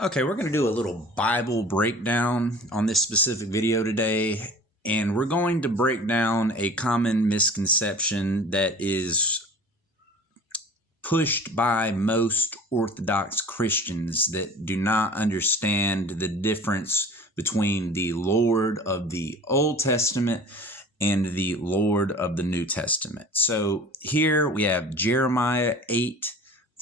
Okay, we're going to do a little Bible breakdown on this specific video today, and we're going to break down a common misconception that is pushed by most Orthodox Christians that do not understand the difference between the Lord of the Old Testament and the Lord of the New Testament. So here we have Jeremiah 8,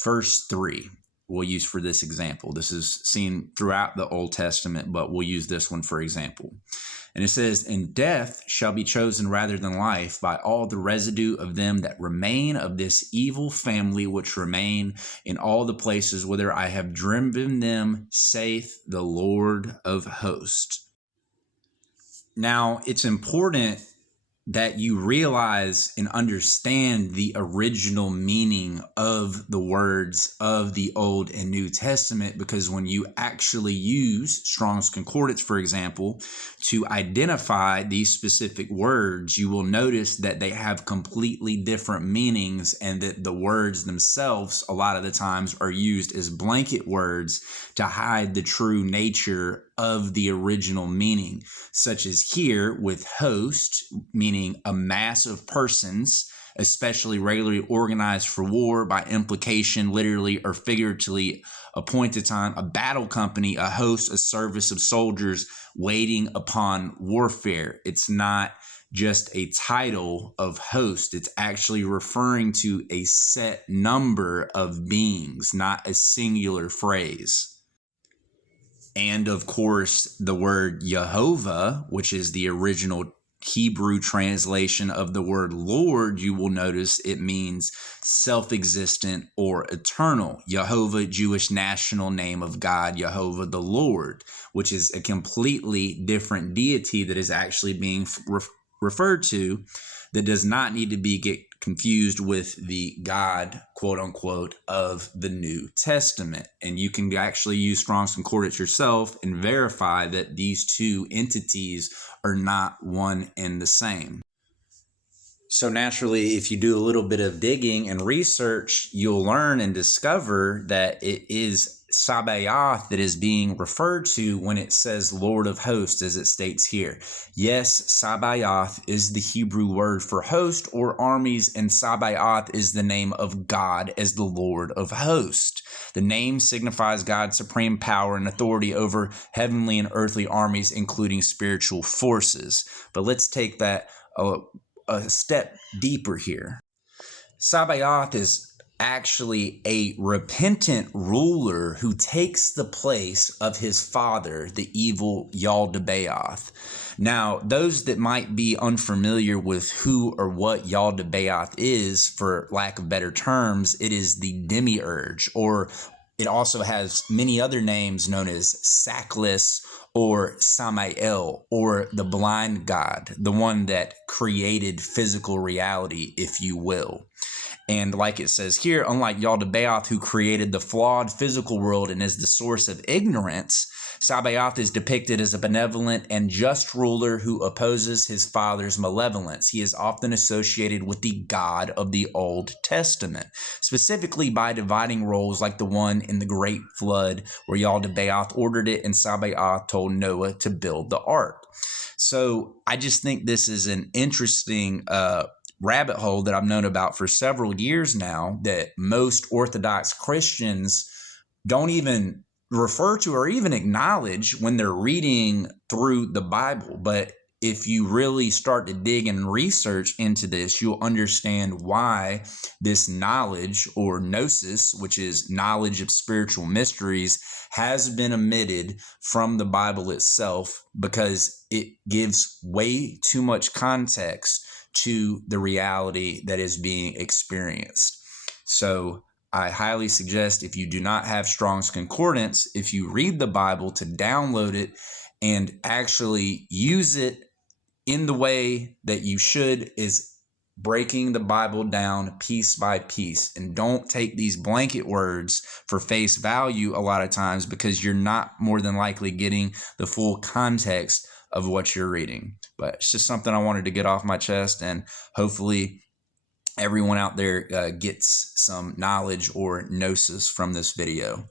verse 3. We'll use for this example. This is seen throughout the Old Testament, but we'll use this one for example. And it says, "And death shall be chosen rather than life by all the residue of them that remain of this evil family which remain in all the places whither I have driven them, saith the Lord of hosts." Now, it's important that you realize and understand the original meaning of the words of the Old and New Testament, because when you actually use Strong's Concordance, for example, to identify these specific words, you will notice that they have completely different meanings, and that the words themselves a lot of the times are used as blanket words to hide the true nature of the original meaning, such as here with host, meaning a mass of persons, especially regularly organized for war, by implication, literally or figuratively appointed time, a battle company, a host, a service of soldiers waiting upon warfare. It's not just a title of host. It's actually referring to a set number of beings, not a singular phrase. And of course, the word Jehovah, which is the original Hebrew translation of the word Lord, you will notice it means self-existent or eternal. Jehovah, Jewish national name of God, Jehovah the Lord, which is a completely different deity that is actually being referred to, that does not need to get confused with the God, quote unquote, of the New Testament. And you can actually use Strong's Concordance yourself and verify that these two entities are not one and the same. So naturally, if you do a little bit of digging and research, you'll learn and discover that it is Sabaoth that is being referred to when it says Lord of hosts, as it states here. Yes, Sabaoth is the Hebrew word for host or armies, and Sabaoth is the name of God as the Lord of hosts. The name signifies God's supreme power and authority over heavenly and earthly armies, including spiritual forces. But let's take that a step deeper here. Sabaoth is actually a repentant ruler who takes the place of his father, the evil Yaldabaoth. Now, those that might be unfamiliar with who or what Yaldabaoth is, for lack of better terms, it is the demiurge, or it also has many other names known as Saklis or Samael, or the blind god, the one that created physical reality, if you will. And like it says here, unlike Yaldabaoth, who created the flawed physical world and is the source of ignorance, Sabaoth is depicted as a benevolent and just ruler who opposes his father's malevolence. He is often associated with the God of the Old Testament, specifically by dividing roles like the one in the Great Flood, where Yaldabaoth ordered it and Sabaoth told Noah to build the ark. So I just think this is an interesting rabbit hole that I've known about for several years now, that most Orthodox Christians don't even refer to or even acknowledge when they're reading through the Bible. But if you really start to dig and research into this, you'll understand why this knowledge, or gnosis, which is knowledge of spiritual mysteries, has been omitted from the Bible itself, because it gives way too much context to the reality that is being experienced. So I highly suggest, if you do not have Strong's Concordance, if you read the Bible, to download it and actually use it in the way that you should, is breaking the Bible down piece by piece. And don't take these blanket words for face value a lot of times, because you're not more than likely getting the full context of what you're reading. But it's just something I wanted to get off my chest, and hopefully everyone out there gets some knowledge or gnosis from this video.